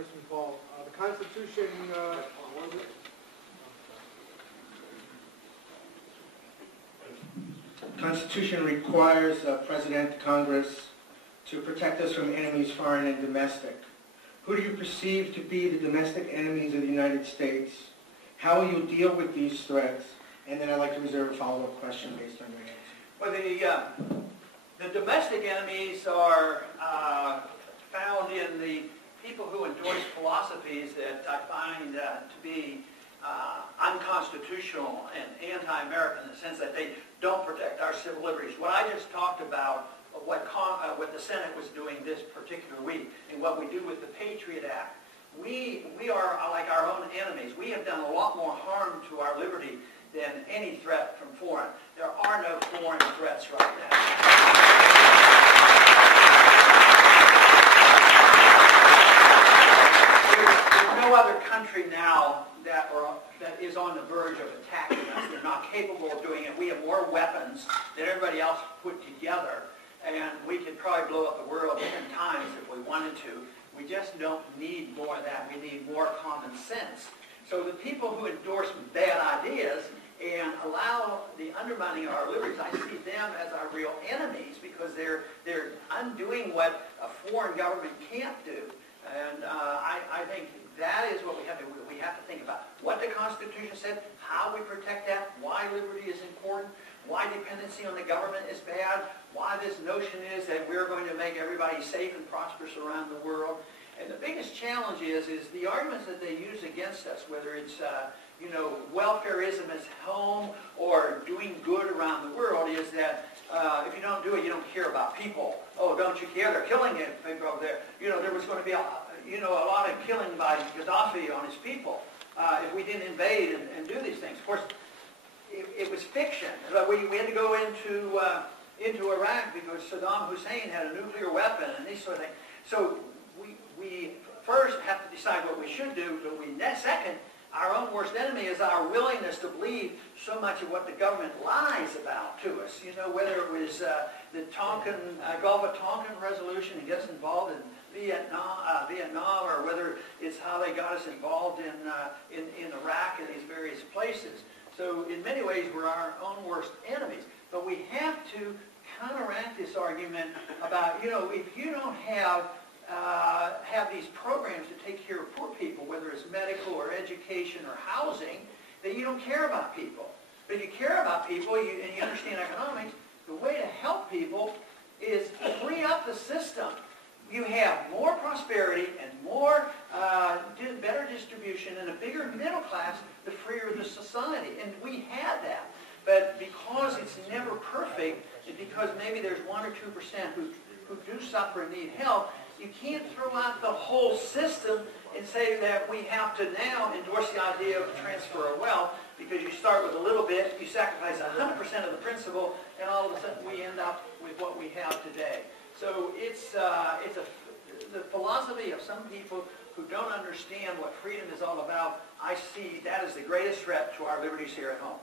Congressman Paul. The Constitution, what was it? The Constitution requires President, Congress to protect us from enemies, foreign and domestic. Who do you perceive to be the domestic enemies of the United States? How will you deal with these threats? And then I'd like to reserve a follow-up question based on your answer. Well, the domestic enemies are found in the people who endorse philosophies that I find to be unconstitutional and anti-American in the sense that they don't protect our civil liberties. What I just talked about, what the Senate was doing this particular week, and what we do with the Patriot Act, we are like our own enemies. We have done a lot more harm to our liberty than any threat from foreign. There are no foreign threats right now. There's no other country now that is on the verge of attacking us. They're not capable of doing it. We have more weapons than everybody else put together, and we could probably blow up the world 10 times if we wanted to. We just don't need more of that. We need more common sense. So the people who endorse bad ideas and allow the undermining of our liberties, I see them as our real enemies because they're undoing what a foreign government can't do. And I think that is what we have to do. We have to think about what the Constitution said, how we protect that, why liberty is important, why dependency on the government is bad, why this notion is that we're going to make everybody safe and prosperous around the world. And the biggest challenge is the arguments that they use against us, whether it's welfareism as home or doing good around the world, is that if you don't do it, you don't care about people. Oh, don't you care? They're killing people over there. There was going to be a lot of killing by Gaddafi on his people if we didn't invade and do these things. Of course, it was fiction. We had to go into Iraq because Saddam Hussein had a nuclear weapon and these sort of things. So we first have to decide what we should do, but second, our own worst enemy is our willingness to believe so much of what the government lies about to us. Whether it was the Gulf of Tonkin resolution and gets involved in Vietnam, or whether it's how they got us involved in Iraq and these various places. So in many ways, we're our own worst enemies. But we have to counteract this argument about, if you don't have these programs to take care of poor people, whether it's medical or education or housing, that you don't care about people. But if you care about people and you understand economics, the way to help people is free up the system. You have more prosperity and more better distribution and a bigger middle class, the freer the society. And we had that. But because it's never perfect, and because maybe there's 1 or 2% who do suffer and need help, you can't throw out the whole system and say that we have to now endorse the idea of transfer of wealth, because you start with a little bit, you sacrifice 100% of the principle, and all of a sudden we end up with what we have today. So it's the philosophy of some people who don't understand what freedom is all about. I see that as the greatest threat to our liberties here at home.